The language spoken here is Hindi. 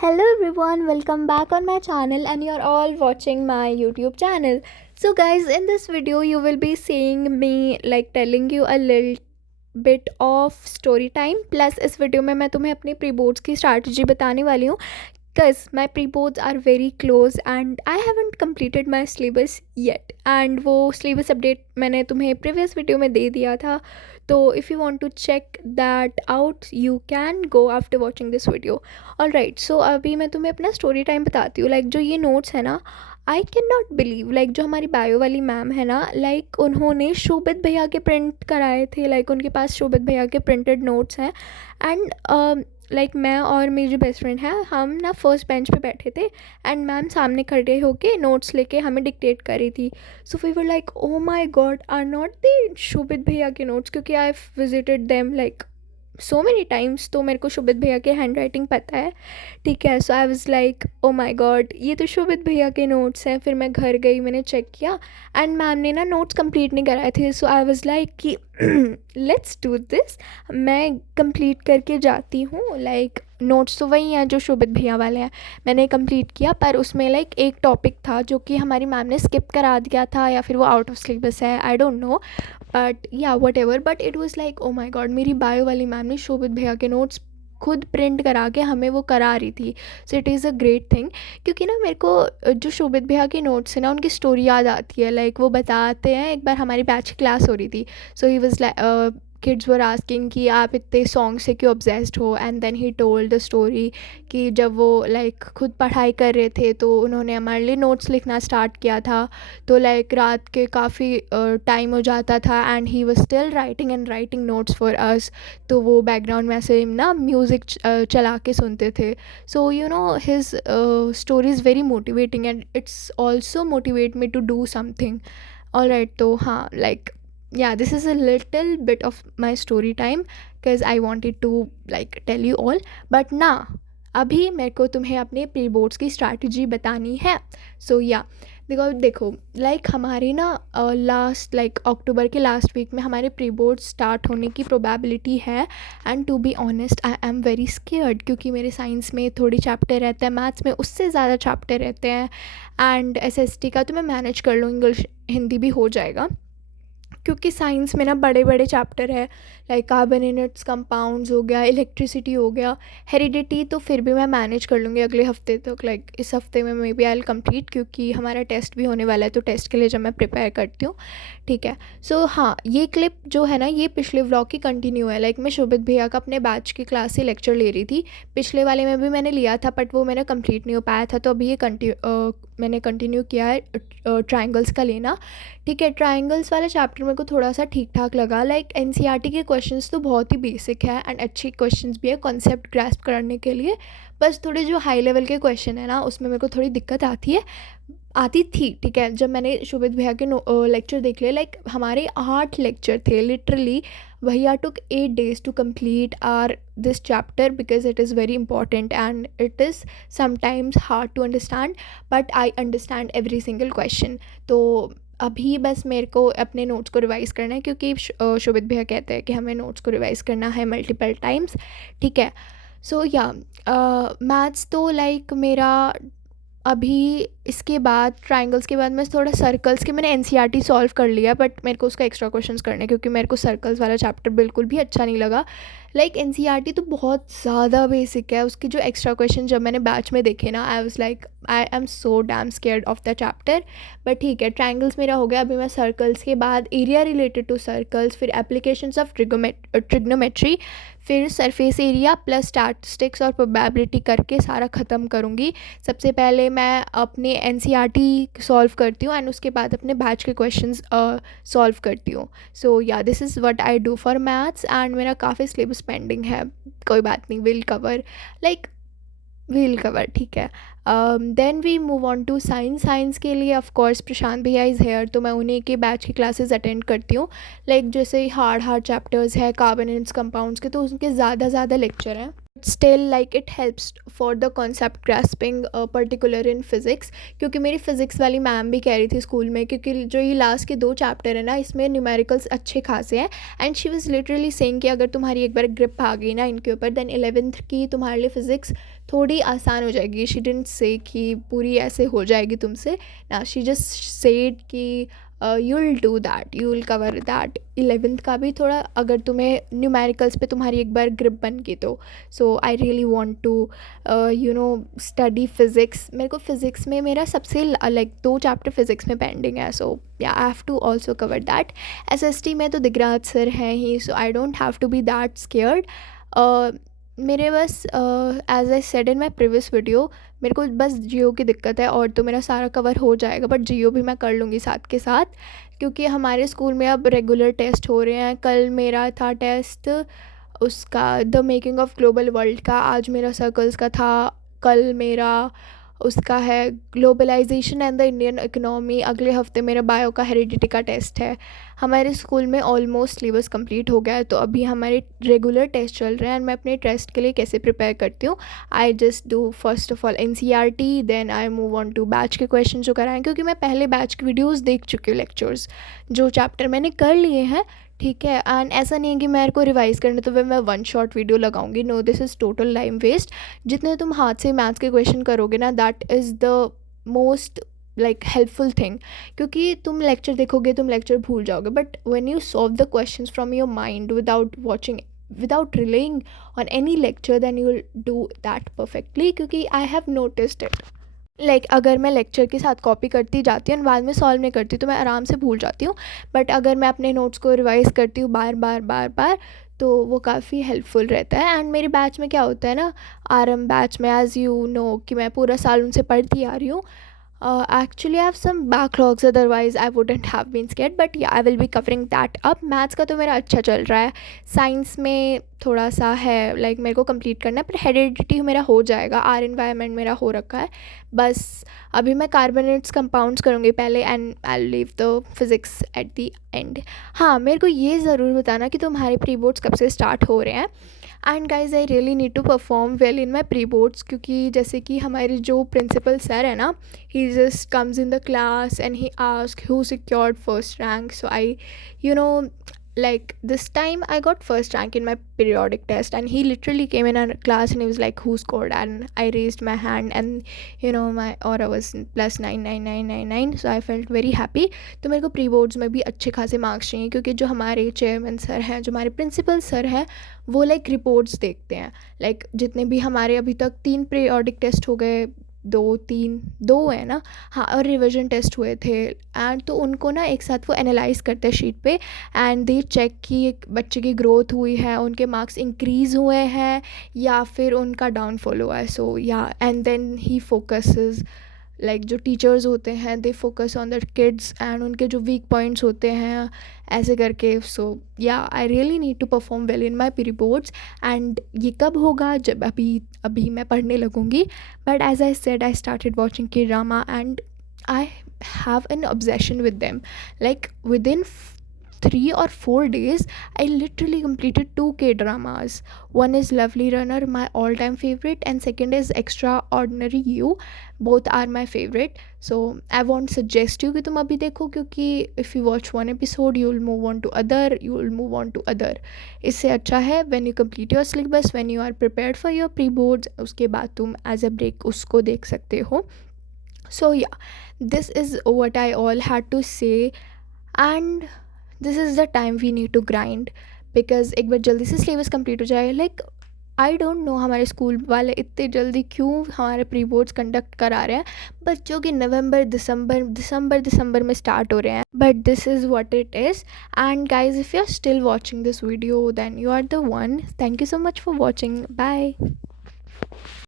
Hello everyone, welcome back on my channel and you're all watching my YouTube channel. So guys, in this video you will be seeing me like telling you a little bit of story time plus इस वीडियो में मैं तुम्हें अपनी प्री बोर्ड्स की स्ट्रैटेजी बताने वाली हूँ because my pre-boards are very close and I haven't completed my syllabus yet and वो syllabus update मैंने तुम्हें previous video में दे दिया था. तो if you want to check that out you can go after watching this video. Alright, so अभी मैं तुम्हें अपना story time बताती हूँ. Like जो ये notes है ना, I can not believe like जो हमारी बायो वाली मैम है ना, लाइक उन्होंने शोभित भैया के प्रिंट कराए थे. लाइक उनके पास शोभित भैया के प्रिंटेड नोट्स हैं एंड लाइक मैं और मेरी जो बेस्ट फ्रेंड है हम ना फर्स्ट बेंच पे बैठे थे एंड मैम सामने खड़े होके नोट्स लेके हमें डिक्टेट कर रही थी. So we were like oh my god, are not the Shobhit भैया के नोट्स, क्योंकि I visited them like so many times, तो मेरे को शोभित भैया के हैंड राइटिंग पता है. ठीक है, so I was like oh my god, ये तो शोभित भैया के नोट्स हैं. फिर मैं घर गई, मैंने चेक किया एंड मैम ने ना नोट्स कंप्लीट नहीं कराए थे. सो आई वाज लाइक कि लेट्स डू दिस, मैं कंप्लीट करके जाती हूँ. लाइक नोट्स तो वही हैं जो शोभित भैया वाले हैं. मैंने कंप्लीट किया पर उसमें लाइक एक टॉपिक था जो कि हमारी मैम ने स्किप करा दिया था या फिर वो आउट ऑफ सिलेबस है, आई डोंट नो. बट या what ever, but it was like oh my God, मेरी बायो वाली मैम ने शोभित भैया के नोट्स खुद प्रिंट करा के हमें वो करा रही थी. So it is a great thing, क्योंकि ना मेरे को जो शोभित भैया के नोट्स है ना उनकी स्टोरी याद आती है. लाइक वो बताते हैं, एक बार हमारी बैच की क्लास हो रही थी. So he was kids were asking कि आप इतने सॉन्ग से क्यों ऑब्सेस्ड हो, and then he told the story कि जब वो लाइक खुद पढ़ाई कर रहे थे तो उन्होंने हमारे लिए नोट्स लिखना स्टार्ट किया था. तो लाइक रात के काफ़ी टाइम हो जाता था and he was still writing and writing notes for us. तो वो बैकग्राउंड में ऐसे ना म्यूज़िक चला के सुनते थे. So you know his story is very motivating and it's also motivate me to do something. Alright, तो हाँ, like yeah, this is a little bit of my story time because I wanted to like tell you all. But ना अभी मेरे को तुम्हें अपने प्री बोर्ड्स की स्ट्रैटेजी बतानी है. सो या देखो लाइक हमारे ना लास्ट लाइक अक्टूबर के लास्ट वीक में हमारे प्री बोर्ड स्टार्ट होने की प्रोबेबिलिटी है. And to be honest I am very scared, क्योंकि मेरे साइंस में थोड़ी चैप्टर रहते हैं, मैथ्स में उससे ज़्यादा चैप्टर रहते हैं एंड एसएसटी का तो मैं मैनेज कर लूँ, इंग्लिश हिंदी भी हो जाएगा. क्योंकि साइंस में ना बड़े बड़े चैप्टर है, लाइक कार्बोनेट्स कंपाउंड्स हो गया, इलेक्ट्रिसिटी हो गया, हेरिडिटी तो फिर भी मैं मैनेज कर लूँगी अगले हफ्ते तक. लाइक इस हफ्ते में maybe I will complete, क्योंकि हमारा टेस्ट भी होने वाला है तो टेस्ट के लिए जब मैं प्रिपेयर करती हूँ. ठीक है, सो हाँ, ये क्लिप जो है ना ये पिछले व्लॉग की कंटिन्यू है. लाइक मैं शोभित भैया का अपने बैच की क्लास से लेक्चर ले रही थी. पिछले वाले में भी मैंने लिया था बट वो मैंने कंप्लीट नहीं हो पाया था, तो अभी ये मैंने कंटिन्यू किया है ट्राइंगल्स का लेना. ठीक है, ट्राइंगल्स वाले चैप्टर मेरे को थोड़ा सा ठीक ठाक लगा. लाइक एनसीईआरटी के क्वेश्चंस तो बहुत ही बेसिक है एंड अच्छे क्वेश्चंस भी है कॉन्सेप्ट ग्रास्प करने के लिए. बस थोड़े जो हाई लेवल के क्वेश्चन है ना उसमें मेरे को थोड़ी दिक्कत आती थी. ठीक है, जब मैंने शोभित भैया के लेक्चर देख लिए, लाइक हमारे 8 लेक्चर थे लिटरली. भैया took 8 days to complete are this chapter because it is very important and it is sometimes hard to understand, but I understand every single question. तो अभी बस मेरे को अपने नोट्स को रिवाइज़ करना है, क्योंकि शोभित भैया कहते हैं कि हमें नोट्स को रिवाइज़ करना है मल्टीपल टाइम्स. ठीक है, सो या मैथ्स तो लाइक मेरा अभी इसके बाद ट्राइंगल्स के बाद मैं थोड़ा सर्कल्स के मैंने एनसीईआरटी सॉल्व कर लिया, बट मेरे को उसका एक्स्ट्रा क्वेश्चंस करने हैं क्योंकि मेरे को सर्कल्स वाला चैप्टर बिल्कुल भी अच्छा नहीं लगा. लाइक एनसीईआरटी तो बहुत ज़्यादा बेसिक है, उसके जो एक्स्ट्रा क्वेश्चन जब मैंने बैच में देखे ना आई was like I am so damn scared of the chapter. But ठीक है, ट्राइंगल्स मेरा हो गया. अभी मैं सर्कल्स के बाद एरिया रिलेटेड टू सर्कल्स, फिर एप्लीकेशंस ऑफ ट्रिग्नोमेट्री, फिर सरफेस एरिया प्लस स्टैटिस्टिक्स और प्रोबेबिलिटी करके सारा ख़त्म करूँगी. सबसे पहले मैं अपने एनसीईआरटी सॉल्व करती हूँ एंड उसके बाद अपने बैच के क्वेश्चंस सॉल्व करती हूँ. सो या this is what I do for maths and मेरा काफ़ी सिलेबस पेंडिंग है. कोई बात नहीं, विल कवर ठीक है. Then we move on to science के लिए ऑफ कोर्स प्रशांत भैया इज़ हेयर, तो मैं उन्हीं के बैच की क्लासेस अटेंड करती हूँ. लाइक जैसे हार्ड चैप्टर्स है कार्बोनेट्स कंपाउंड्स के, तो उनके ज़्यादा लेक्चर हैं. Still like it helps for the concept grasping particular in physics, क्योंकि मेरी फ़िज़िक्स वाली मैम भी कह रही थी स्कूल में, क्योंकि जो ये लास्ट के 2 चैप्टर है ना इसमें न्यूमेरिकल्स अच्छे खासे हैं and she was literally saying कि अगर तुम्हारी एक बार ग्रिप आ गई ना इनके ऊपर देन 11th की तुम्हारे लिए फ़िज़िक्स थोड़ी आसान हो जाएगी. शी डिडंट से कि पूरी ऐसे हो जाएगी तुमसे ना. शी जस्ट सेड कि you will do that, you will cover that. 11th का भी थोड़ा अगर तुम्हें न्यूमेरिकल्स पे तुम्हारी एक बार ग्रिप बन गई तो. So I really want to study physics. मेरे को फ़िज़िक्स में मेरा सबसे लाइक 2 चैप्टर फ़िज़िक्स में पेंडिंग है. So yeah I have to also cover that. SST में तो दिगराज सर हैं ही, so I don't have to be that scared. मेरे बस as I said in my previous video, मेरे को बस जियो की दिक्कत है और तो मेरा सारा कवर हो जाएगा. बट जियो भी मैं कर लूँगी साथ के साथ, क्योंकि हमारे स्कूल में अब रेगुलर टेस्ट हो रहे हैं. कल मेरा था टेस्ट उसका the making of global world का, आज मेरा सर्कल्स का था, कल मेरा उसका है globalisation and the Indian economy, अगले हफ्ते मेरा बायो का हेरिडिटी का टेस्ट है. हमारे स्कूल में ऑलमोस्ट सिलेबस कंप्लीट हो गया है, तो अभी हमारे रेगुलर टेस्ट चल रहे हैं. एंड मैं अपने टेस्ट के लिए कैसे प्रिपेयर करती हूँ, I just do first of all NCERT, then I move on to batch के क्वेश्चन जो कराएं, क्योंकि मैं पहले बैच की वीडियोज़ देख चुकी हूँ, लेक्चर्स जो चैप्टर मैंने कर लिए हैं. ठीक है. एंड ऐसा नहीं है कि मेरे को रिवाइज़ करने तो फिर मैं वन शॉट वीडियो लगाऊंगी. No, this is total time waste. जितने तुम हाथ से मैथ्स के क्वेश्चन करोगे ना, that is the most like helpful thing. क्योंकि तुम लेक्चर देखोगे, तुम लेक्चर भूल जाओगे, but when you solve the questions from your mind without watching, without relying on any lecture, then you will do that perfectly. क्योंकि I have noticed it. Like अगर मैं लेक्चर के साथ कॉपी करती जाती हूँ बाद में सॉल्व नहीं करती तो मैं आराम से भूल जाती हूँ. बट अगर मैं अपने नोट्स को रिवाइज़ करती हूँ बार बार बार बार, तो वो काफ़ी हेल्पफुल रहता है. एंड मेरे बैच में क्या होता है ना, RM बैच में, एज़ यू नो कि मैं पूरा साल उनसे पढ़ती आ रही हूँ. Actually I have some backlogs, otherwise I wouldn't have been scared, but yeah, I will be covering that up. Maths का तो मेरा अच्छा चल रहा है. साइंस में थोड़ा सा है लाइक मेरे को कंप्लीट करना है, पर हेरिडिटी मेरा हो जाएगा. आर एनवायरनमेंट मेरा हो रखा है. बस अभी मैं कार्बोनेट्स कंपाउंड्स करूँगी पहले, and I leave the physics at the end. हाँ, मेरे को ये ज़रूर बताना कि तुम्हारे प्री बोर्ड्स कब से स्टार्ट हो रहे हैं. And guys I really need to perform well in my pre boards, क्योंकि जैसे कि हमारे जो प्रिंसिपल सर है ना, he just comes in the class and he ask who secured first rank. So I like this time I got first rank in my periodic test, and he literally came in our class and he was like, who scored? And I raised my hand, and my aura was plus 99999. So I felt very happy. तो मेरे को प्री बोर्ड्स में भी अच्छे खासे मार्क्स चाहिए, क्योंकि जो हमारे चेयरमैन सर हैं, जो हमारे प्रिंसिपल सर हैं, वो लाइक रिपोर्ट्स देखते हैं. लाइक जितने भी हमारे अभी तक 3 पीरियोडिक टेस्ट हो गए, 2 है ना, हाँ, और रिवीजन टेस्ट हुए थे. एंड तो उनको ना एक साथ वो एनालाइज करते हैं शीट पे, एंड दे चेक कि एक बच्चे की ग्रोथ हुई है, उनके मार्क्स इंक्रीज़ हुए हैं या फिर उनका डाउनफॉल हुआ है. सो या and then he focuses, like जो टीचर्स होते हैं they focus on the kids and उनके जो वीक पॉइंट्स होते हैं, ऐसे करके. So yeah I really need to perform well in my pre boards. And ये कब होगा, जब अभी मैं पढ़ने लगूँगी. But as I said, I started watching K drama and I have an obsession with them. Like within 3 or 4 days I literally completed 2 K-dramas. One is Lovely Runner, my all-time favorite, and second is Extraordinary You. Both are my favorite. So I won't suggest you कि तुम अभी देखो, क्योंकि if you watch one episode you will move on to other. इससे अच्छा है when you complete your syllabus, when you are prepared for your pre-boards, उसके बाद तुम as a break उसको देख सकते हो. So yeah, this is what I all had to say. And this is the time we need to grind, because एक बार जल्दी से सिलेबस कंप्लीट हो जाए. लाइक आई डोंट नो हमारे स्कूल वाले इतने जल्दी क्यों हमारे प्री बोर्ड्स कंडक्ट करा रहे हैं. बच्चों के नवंबर दिसंबर में स्टार्ट हो रहे हैं. But this is what it is. And guys, if you are still watching this video, then you are the one. Thank you so much for watching. Bye.